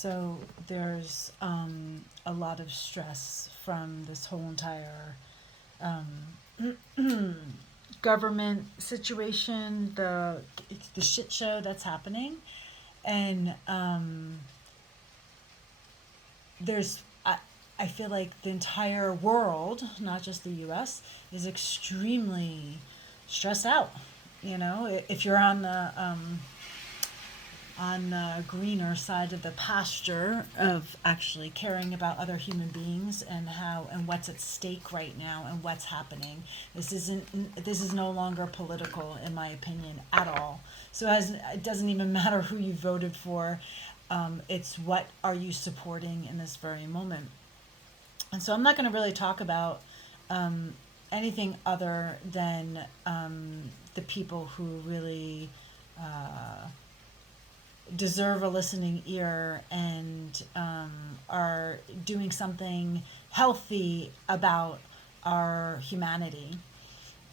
So there's a lot of stress from this whole entire government situation, the shit show that's happening, and there's I feel like the entire world, not just the U.S., is extremely stressed out. You know, if you're on the greener side of the pasture of actually caring about other human beings and how and what's at stake right now and what's happening. This is no longer political in my opinion at all. So it doesn't even matter who you voted for. It's what are you supporting in this very moment. And so I'm not going to really talk about anything other than the people who really deserve a listening ear and are doing something healthy about our humanity.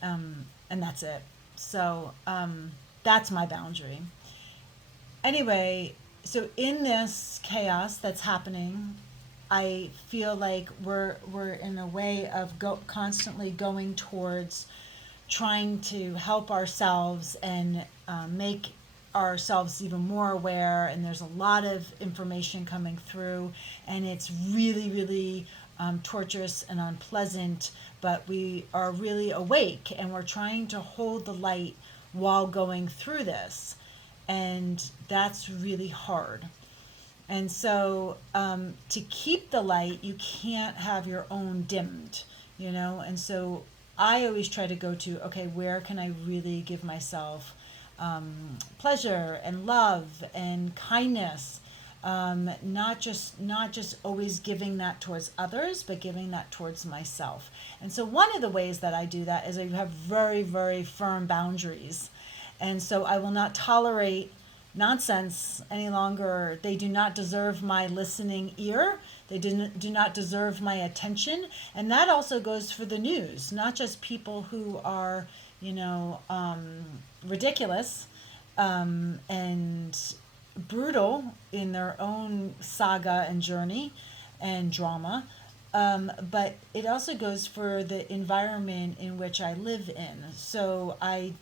And that's it. So that's my boundary. Anyway, so in this chaos that's happening, I feel like we're in a way of constantly going towards trying to help ourselves and make ourselves even more aware. And there's a lot of information coming through, and it's really, really torturous and unpleasant. But we are really awake, and we're trying to hold the light while going through this, and that's really hard. And so, to keep the light, you can't have your own dimmed, you know? And so I always try to go to, okay, where can I really give myself pleasure and love and kindness? Not just always giving that towards others, but giving that towards myself. And so one of the ways that I do that is I have very, very firm boundaries. And so I will not tolerate nonsense any longer. They do not deserve my listening ear. They do not deserve my attention. And that also goes for the news, not just people who are, ridiculous and brutal in their own saga and journey and drama. But it also goes for the environment in which I live in. So I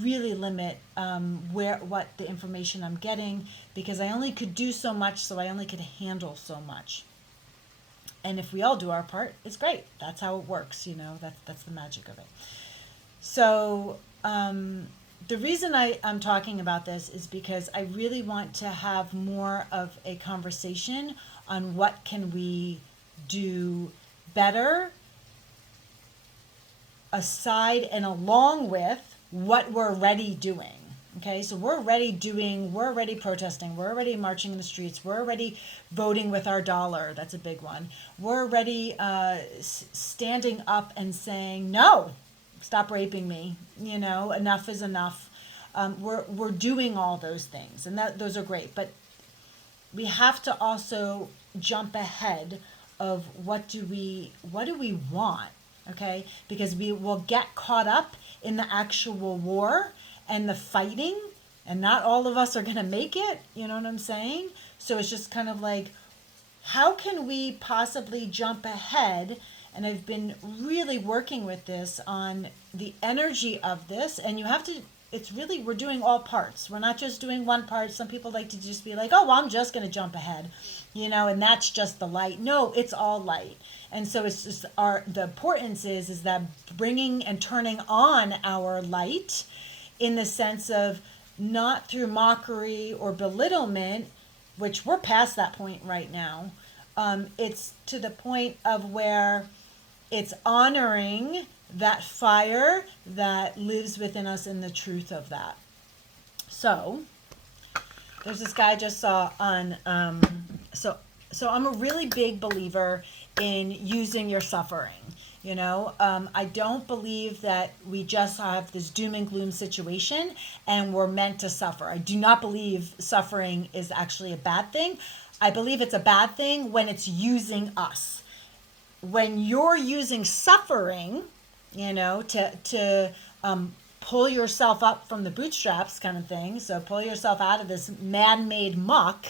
really limit what the information I'm getting, because I only could do so much, so I only could handle so much. And if we all do our part, it's great. That's how it works, that's the magic of it. So the reason I'm talking about this is because I really want to have more of a conversation on what can we do better aside and along with what we're already doing. Okay, so we're already protesting, we're already marching in the streets, we're already voting with our dollar. That's a big one. We're already standing up and saying, no, stop raping me. Enough is enough. We're doing all those things, and those are great. But we have to also jump ahead of what do we want, okay? Because we will get caught up in the actual war and the fighting, and not all of us are going to make it, you know what I'm saying? So it's just kind of like, how can we possibly jump ahead? And I've been really working with this on the energy of this, and it's really, we're doing all parts. We're not just doing one part. Some people like to just be like, oh, well, I'm just going to jump ahead, and that's just the light. No, it's all light. And so it's just the importance is that bringing and turning on our light in the sense of not through mockery or belittlement, which we're past that point right now. It's to the point of where it's honoring that fire that lives within us and the truth of that. So there's this guy I just saw on so I'm a really big believer in using your suffering. I don't believe that we just have this doom and gloom situation and we're meant to suffer. I do not believe suffering is actually a bad thing. I believe it's a bad thing when it's using us. When you're using suffering, to pull yourself up from the bootstraps kind of thing, so pull yourself out of this man-made muck,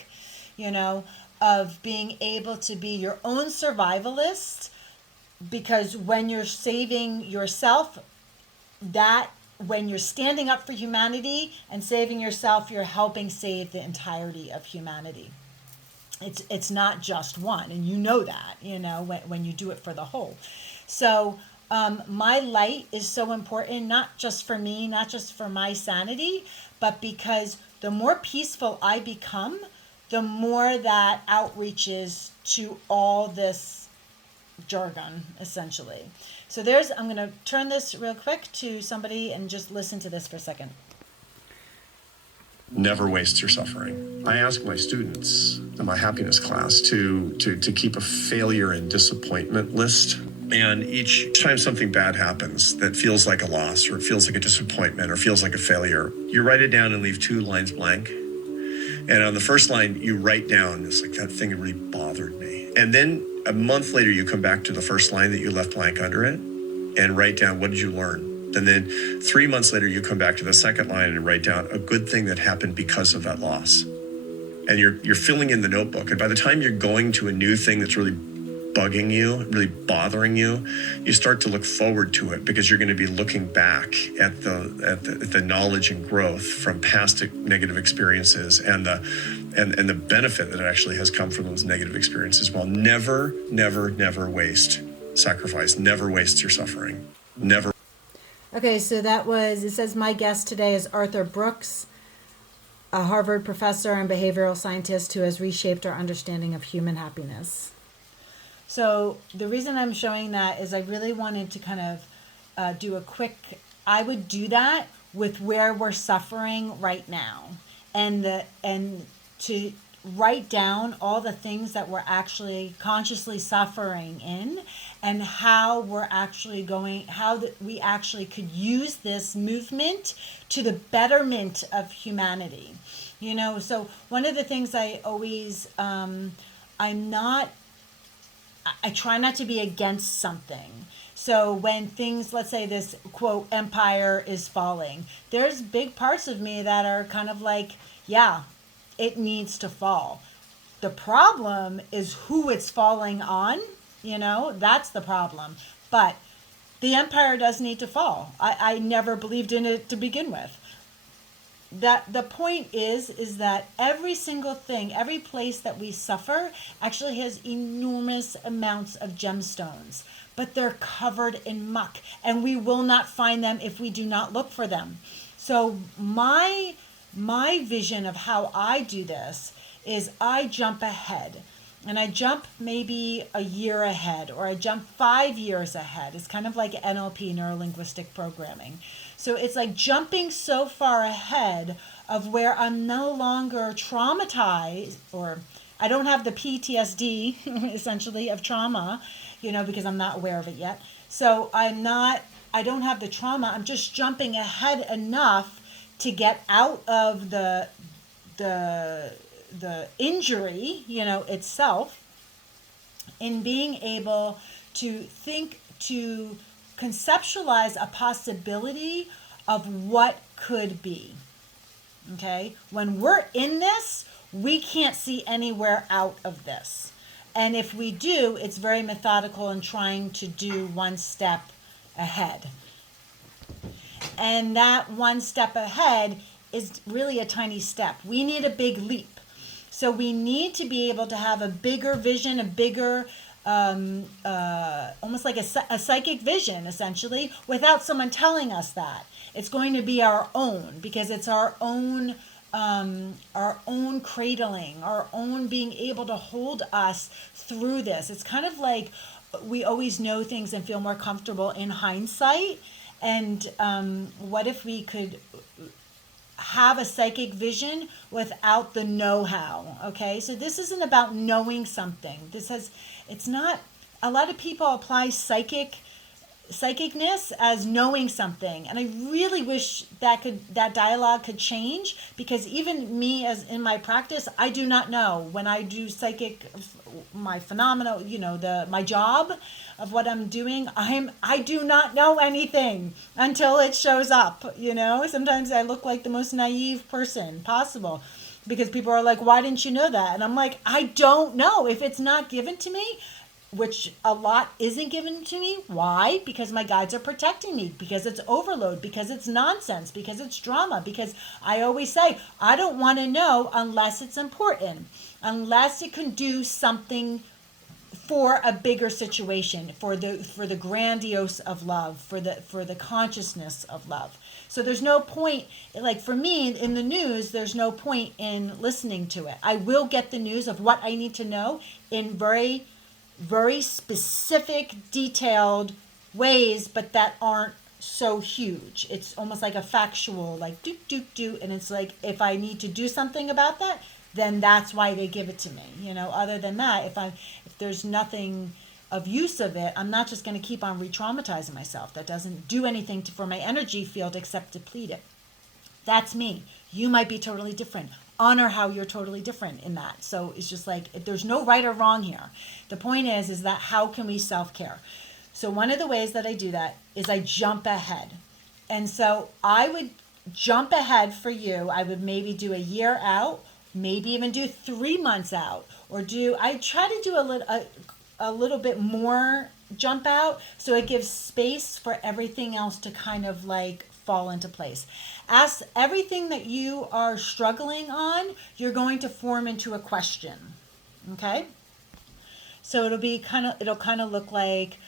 of being able to be your own survivalist, because when you're saving yourself, that when you're standing up for humanity and saving yourself, you're helping save the entirety of humanity. It's not just one, and you know that, when you do it for the whole. So my light is so important, not just for me, not just for my sanity, but because the more peaceful I become, the more that outreaches to all this jargon, essentially. So I'm going to turn this real quick to somebody and just listen to this for a second. Never waste your suffering. I ask my students in my happiness class to keep a failure and disappointment list. And each time something bad happens that feels like a loss, or it feels like a disappointment, or feels like a failure, you write it down and leave 2 lines blank. And on the first line, you write down, it's like, that thing really bothered me. And then a month later, you come back to the first line that you left blank under it and write down, what did you learn? And then 3 months later, you come back to the second line and write down a good thing that happened because of that loss. And you're filling in the notebook. And by the time you're going to a new thing that's really bugging you, really bothering you, you start to look forward to it, because you're going to be looking back at the knowledge and growth from past negative experiences and the benefit that actually has come from those negative experiences. Well, never waste sacrifice. Never waste your suffering. Never. Okay, so it says my guest today is Arthur Brooks, a Harvard professor and behavioral scientist who has reshaped our understanding of human happiness. So the reason I'm showing that is I really wanted to kind of do a quick, I would do that with where we're suffering right now, and to write down all the things that we're actually consciously suffering in, and how we're actually we actually could use this movement to the betterment of humanity. So one of the things I always, I try not to be against something. So when things, let's say this quote empire is falling, there's big parts of me that are kind of like, yeah, it needs to fall. The problem is who it's falling on, that's the problem. But the empire does need to fall. I never believed in it to begin with. That the point is that every single thing, every place that we suffer actually has enormous amounts of gemstones, but they're covered in muck, and we will not find them if we do not look for them. So my vision of how I do this is I jump ahead, and I jump maybe a year ahead, or I jump 5 years ahead. It's kind of like NLP, neuro-linguistic programming. So it's like jumping so far ahead of where I'm no longer traumatized, or I don't have the PTSD essentially of trauma, because I'm not aware of it yet. So I don't have the trauma. I'm just jumping ahead enough to get out of the injury, itself, in being able to think, to conceptualize a possibility of what could be. Okay? When we're in this, we can't see anywhere out of this. And if we do, it's very methodical in trying to do one step ahead. And that one step ahead is really a tiny step. We need a big leap. So we need to be able to have a bigger vision, a bigger, almost like a psychic vision, essentially, without someone telling us that. It's going to be our own, because it's our own cradling, our own being able to hold us through this. It's kind of like we always know things and feel more comfortable in hindsight. And what if we could have a psychic vision without the know-how? Okay, so this isn't about knowing something. It's not, a lot of people apply psychicness as knowing something, and I really wish that dialogue could change, because even me, as in my practice, I do not know when I do psychic, my phenomena, my job of what I'm doing, I do not know anything until it shows up. Sometimes I look like the most naive person possible, because people are like, why didn't you know that? And I'm like, I don't know. If it's not given to me, which a lot isn't given to me. Why? Because my guides are protecting me, because it's overload, because it's nonsense, because it's drama, because I always say, I don't want to know unless it's important, unless it can do something for a bigger situation, for the grandiose of love, for the consciousness of love. So there's no point, like for me in the news, there's no point in listening to it. I will get the news of what I need to know in very, very specific, detailed ways, but that aren't so huge. It's almost like a factual, like do, and it's like if I need to do something about that, then that's why they give it to me. Other than that, if there's nothing of use of it, I'm not just going to keep on re-traumatizing myself. That doesn't do anything for my energy field except deplete it. That's me. You might be totally different. Honor how you're totally different in that. So it's just like, there's no right or wrong here. The point is that how can we self-care? So one of the ways that I do that is I jump ahead. And so I would jump ahead for you. I would maybe do a year out, maybe even do 3 months out, or I try to do a little bit more jump out, so it gives space for everything else to kind of like fall into place. As everything that you are struggling on, you're going to form into a question. Okay? So it'll kind of look like,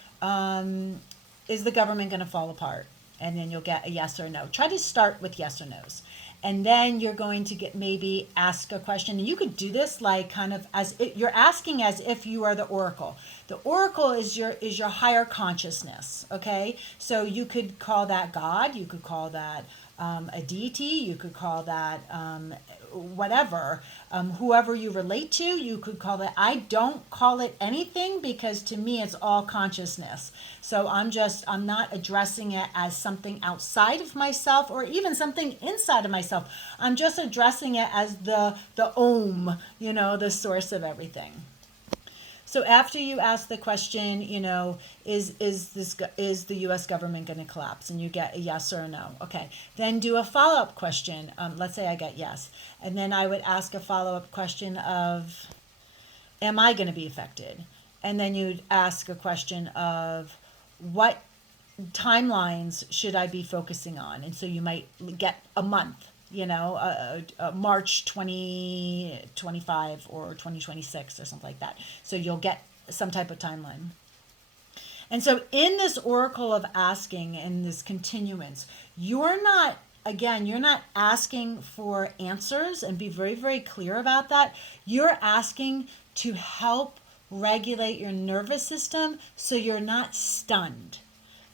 is the government going to fall apart? And then you'll get a yes or no. Try to start with yes or no's. And then you're going to maybe ask a question. And you could do this like kind of you're asking as if you are the oracle. The oracle is your higher consciousness, okay? So you could call that God. You could call that a deity. You could call that whatever, whoever you relate to, you could call it. I don't call it anything, because to me it's all consciousness. So I'm not addressing it as something outside of myself or even something inside of myself. I'm just addressing it as the Om, the source of everything. So after you ask the question, is the U.S. government going to collapse, and you get a yes or a no? Okay, then do a follow-up question. Let's say I get yes, and then I would ask a follow-up question of, am I going to be affected? And then you'd ask a question of, what timelines should I be focusing on? And so you might get a month. March 2025 or 2026 or something like that. So you'll get some type of timeline. And so in this oracle of asking and this continuance, you're not asking for answers, and be very, very clear about that. You're asking to help regulate your nervous system so you're not stunned.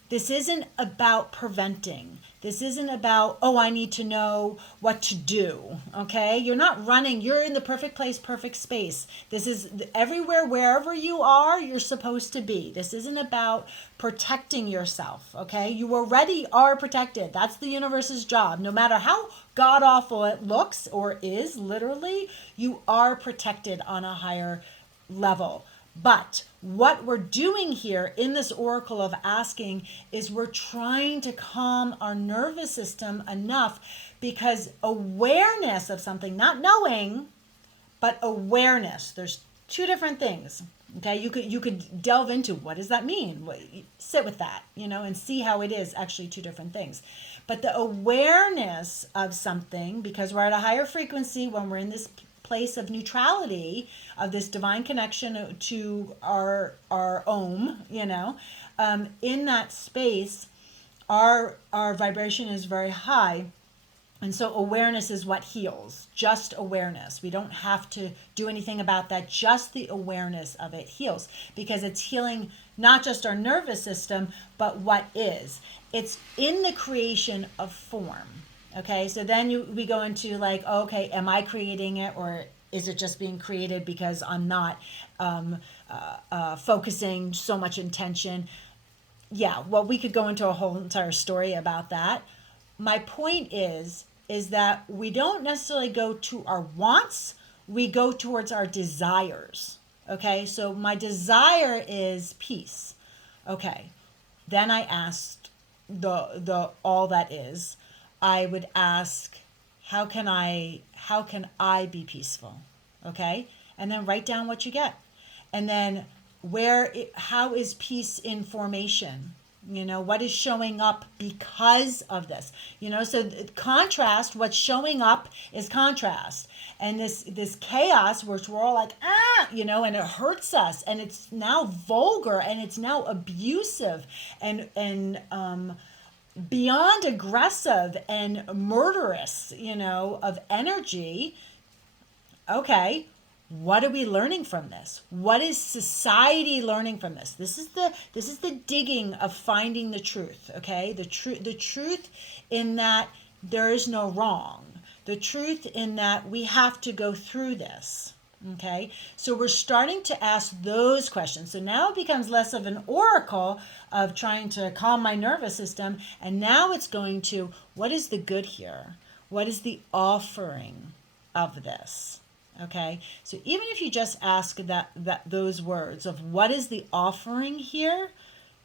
This isn't about preventing. This isn't about, I need to know what to do, okay? You're not running. You're in the perfect place, perfect space. This is everywhere, wherever you are, you're supposed to be. This isn't about protecting yourself, okay? You already are protected. That's the universe's job. No matter how god-awful it looks or is, literally, you are protected on a higher level. But what we're doing here in this oracle of asking is we're trying to calm our nervous system enough, because awareness of something, not knowing, but awareness, there's two different things. Okay, you could delve into, what does that mean? Sit with that, and see how it is actually two different things. But the awareness of something, because we're at a higher frequency when we're in this place of neutrality, of this divine connection to our Om, in that space, our vibration is very high. And so awareness is what heals, just awareness. We don't have to do anything about that. Just the awareness of it heals, because it's healing not just our nervous system, but what is. It's in the creation of form. Okay, so then we go into like, okay, am I creating it, or is it just being created because I'm not focusing so much intention? Yeah, well, we could go into a whole entire story about that. My point is that we don't necessarily go to our wants, we go towards our desires. Okay, so my desire is peace. Okay, then I asked the all that is. I would ask, how can I be peaceful? Okay? And then write down what you get. And then how is peace in formation? What is showing up because of this? So contrast, what's showing up is contrast. And this chaos, which we're all like, and it hurts us, and it's now vulgar, and it's now abusive, and beyond aggressive and murderous, of energy. Okay, what are we learning from this? What is society learning from this? This is the digging of finding the truth. Okay, the truth in that there is no wrong. The truth in that we have to go through this. Okay, so we're starting to ask those questions. So now it becomes less of an oracle of trying to calm my nervous system, and now it's going to, what is the good here? What is the offering of this? Okay, so even if you just ask those words of what is the offering here,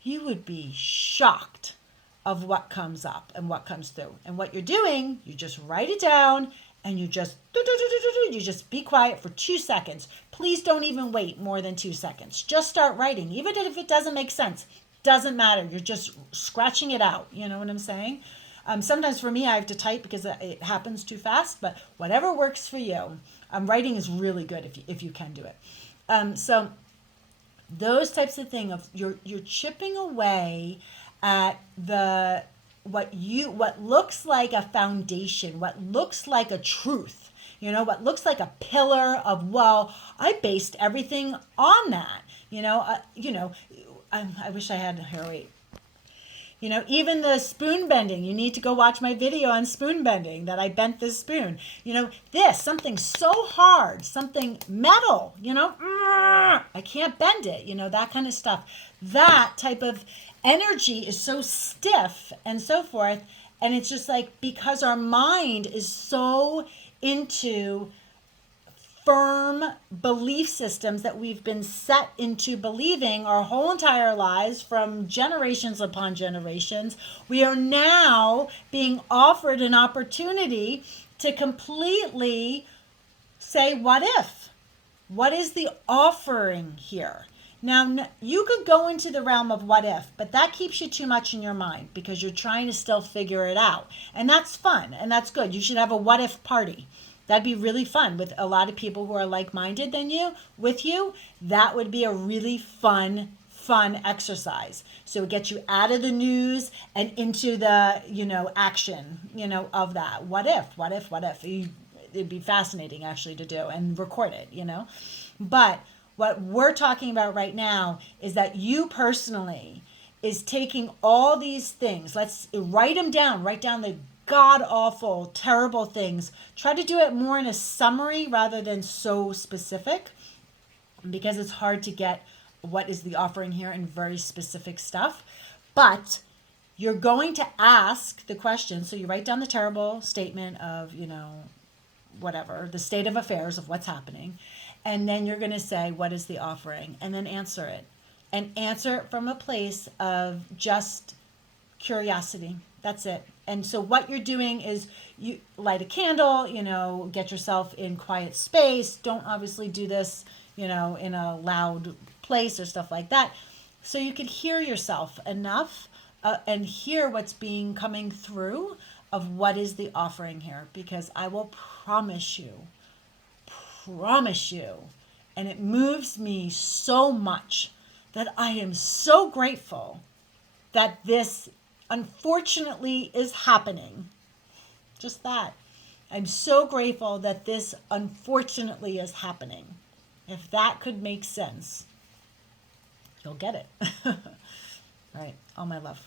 you would be shocked of what comes up and what comes through. And what you're doing, you just write it down, and you just be quiet for 2 seconds. Please don't even wait more than 2 seconds. Just start writing, even if it doesn't make sense. Doesn't matter. You're just scratching it out. You know what I'm saying? Sometimes for me, I have to type because it happens too fast, but whatever works for you. Writing is really good if you can do it. So those types of things, you're chipping away at what looks like a foundation, what looks like a truth, what looks like a pillar of, well, I based everything on that. I wish I had here. Wait. Even the spoon bending, you need to go watch my video on spoon bending, that I bent this spoon. Something so hard, something metal, I can't bend it, that kind of stuff. That type of energy is so stiff and so forth. And it's just like, because our mind is so into firm belief systems that we've been set into believing our whole entire lives from generations upon generations, we are now being offered an opportunity to completely say, what if? What is the offering here? Now, you could go into the realm of what if, but that keeps you too much in your mind because you're trying to still figure it out. And that's fun and that's good. You should have a what if party. That'd be really fun with a lot of people who are like-minded than you, with you. That would be a really fun exercise. So it gets you out of the news and into the, action, of that. What if? It'd be fascinating actually to do and record it, But what we're talking about right now is that you personally is taking all these things. Let's write them down. Write down the god-awful, terrible things. Try to do it more in a summary rather than so specific, because it's hard to get what is the offering here in very specific stuff. But you're going to ask the question. So you write down the terrible statement of, whatever, the state of affairs of what's happening. And then you're going to say, what is the offering? And then answer it. And answer it from a place of just curiosity. That's it. And so what you're doing is you light a candle, get yourself in quiet space. Don't obviously do this, in a loud place or stuff like that. So you can hear yourself enough and hear what's coming through of what is the offering here. Because I will promise you, and it moves me so much that I am so grateful that this unfortunately is happening. Just that. I'm so grateful that this unfortunately is happening. If that could make sense, you'll get it. All right. All my love.